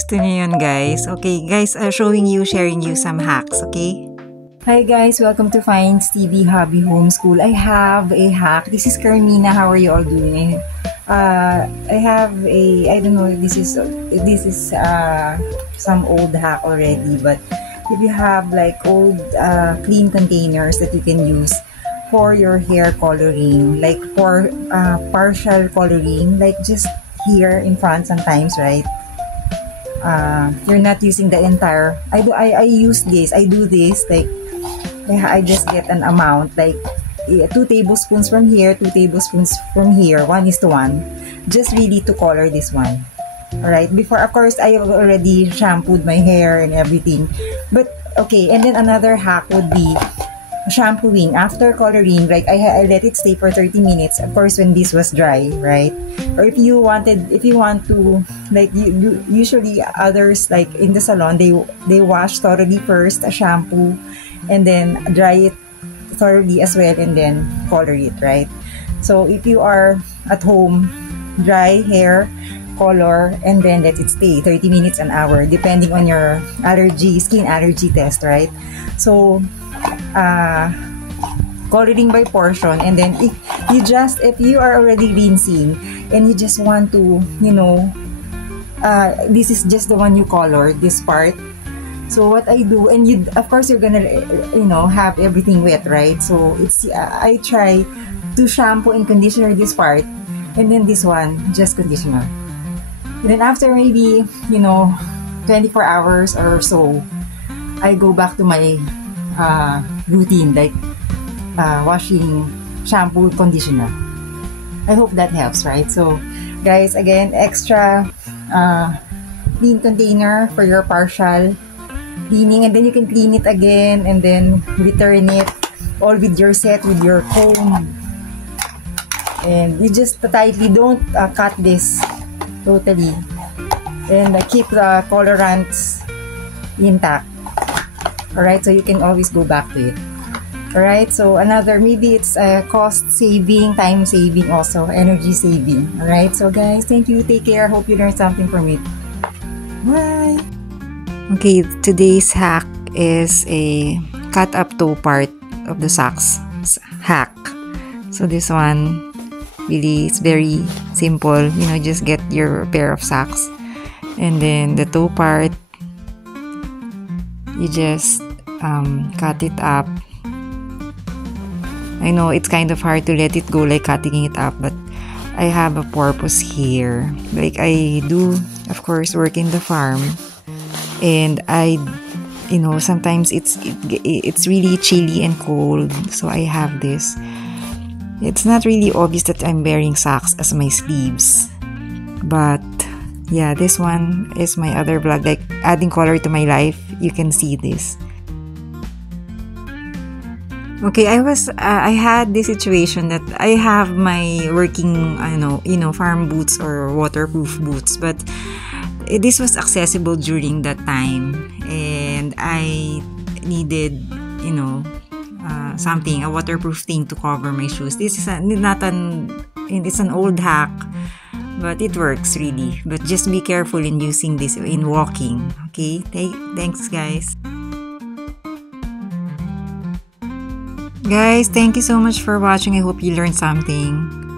Gusto niyo yun, guys? Okay, guys, sharing you some hacks, okay? Hi guys, welcome to Fine's TV Hobby Homeschool. I have a hack. This is Carmina. How are you all doing? I have I don't know, this is some old hack already, but if you have like old clean containers that you can use for your hair coloring, like for partial coloring, like just here in front sometimes, right? You're not using the entire. I use this. I do this like I just get an amount like 2 tablespoons from here, 2 tablespoons from here, 1:1, just really to color this one. Alright, before, of course, I have already shampooed my hair and everything, but okay. And then another hack would be shampooing after coloring. Like I let it stay for 30 minutes, of course, when this was dry, right? Or if you want to, like usually others, like in the salon, they wash thoroughly first, a shampoo, and then dry it thoroughly as well, and then color it, right? So if you are at home, dry hair, color, and then let it stay 30 minutes, an hour, depending on your skin allergy test, right? So coloring by portion, and then if you are already rinsing and you just want to, this is just the one you colored, this part. So what I do, and of course you're gonna have everything wet, right? So I try to shampoo and conditioner this part, and then this one just conditioner. And then after maybe 24 hours or so, I go back to my routine, like washing, shampoo, conditioner. I hope that helps, right? So guys, again, extra clean container for your partial cleaning, and then you can clean it again and then return it all with your set, with your comb, and you just tightly don't cut this totally, and keep the colorants intact. Alright, so you can always go back to it. Alright, so another, maybe it's cost saving, time saving, also energy saving. Alright, so guys, thank you, take care, hope you learned something from it. Bye. Okay, today's hack is a cut up toe part of the socks hack. So this one really, it's very simple. Just get your pair of socks, and then the toe part, you just cut it up. I know it's kind of hard to let it go like cutting it up, but I have a purpose here. Like I do, of course, work in the farm, and sometimes it's really chilly and cold, so I have this. It's not really obvious that I'm wearing socks as my sleeves, but yeah, this one is my other vlog, like adding color to my life. You can see this. Okay, I had this situation that I have my working, farm boots or waterproof boots, but this was accessible during that time, and I needed, something, a waterproof thing to cover my shoes. This is it's an old hack, but it works really. But just be careful in using this in walking. Okay, thanks guys. Guys, thank you so much for watching. I hope you learned something.